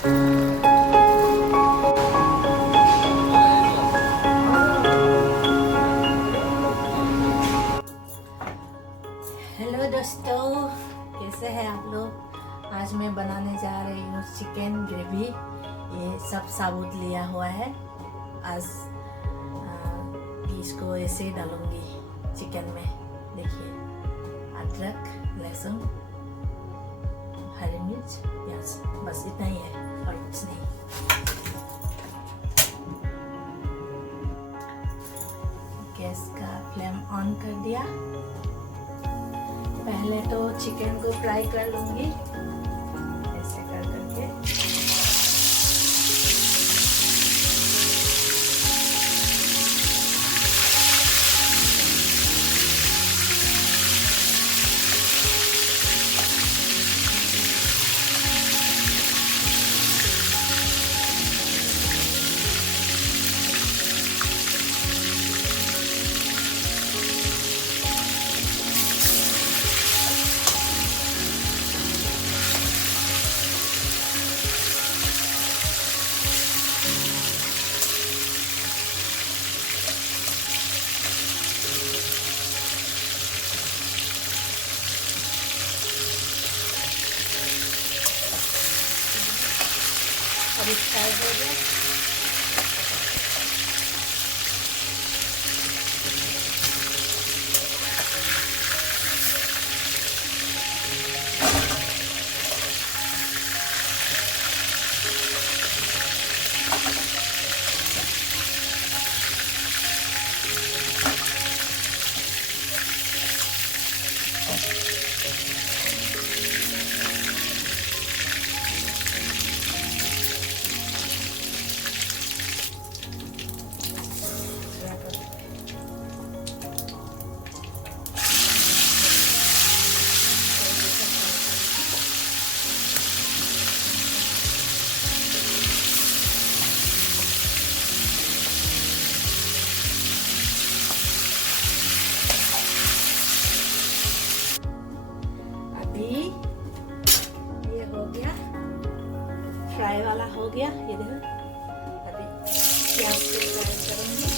Hello दोस्तों, कैसे हैं आप लोग। आज मैं बनाने जा रही हूँ चिकन ग्रेवी। ये सब साबुत लिया हुआ है। आज इसको ऐसे ही डालूंगी चिकन में। देखिए, अदरक, लहसुन, हरी मिर्च, प्याज, बस इतना ही है और कुछ नहीं। गैस का फ्लेम ऑन कर दिया। पहले तो चिकन को फ्राई कर लूंगी ऐसे कर करके। अभी फ्राई हो गया। ये हो गया, फ्राई वाला हो गया। ये देखो, अभी प्याज को फ्राई करेंगे।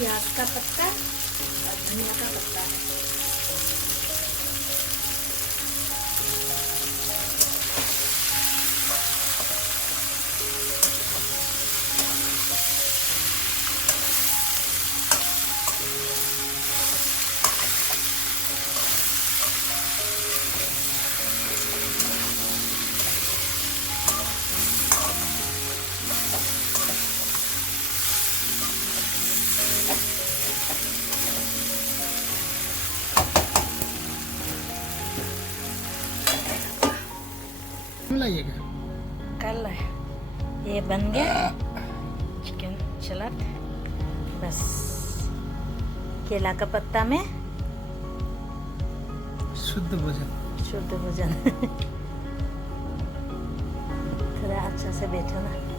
प्याज का पत्ता और धनिया का पत्ता। लाइएगा कल ये बन गया चिकन सलाद। बस केला का पत्ता में शुद्ध भोजन। शुद्ध भोजन। थोड़ा अच्छा से बैठो ना।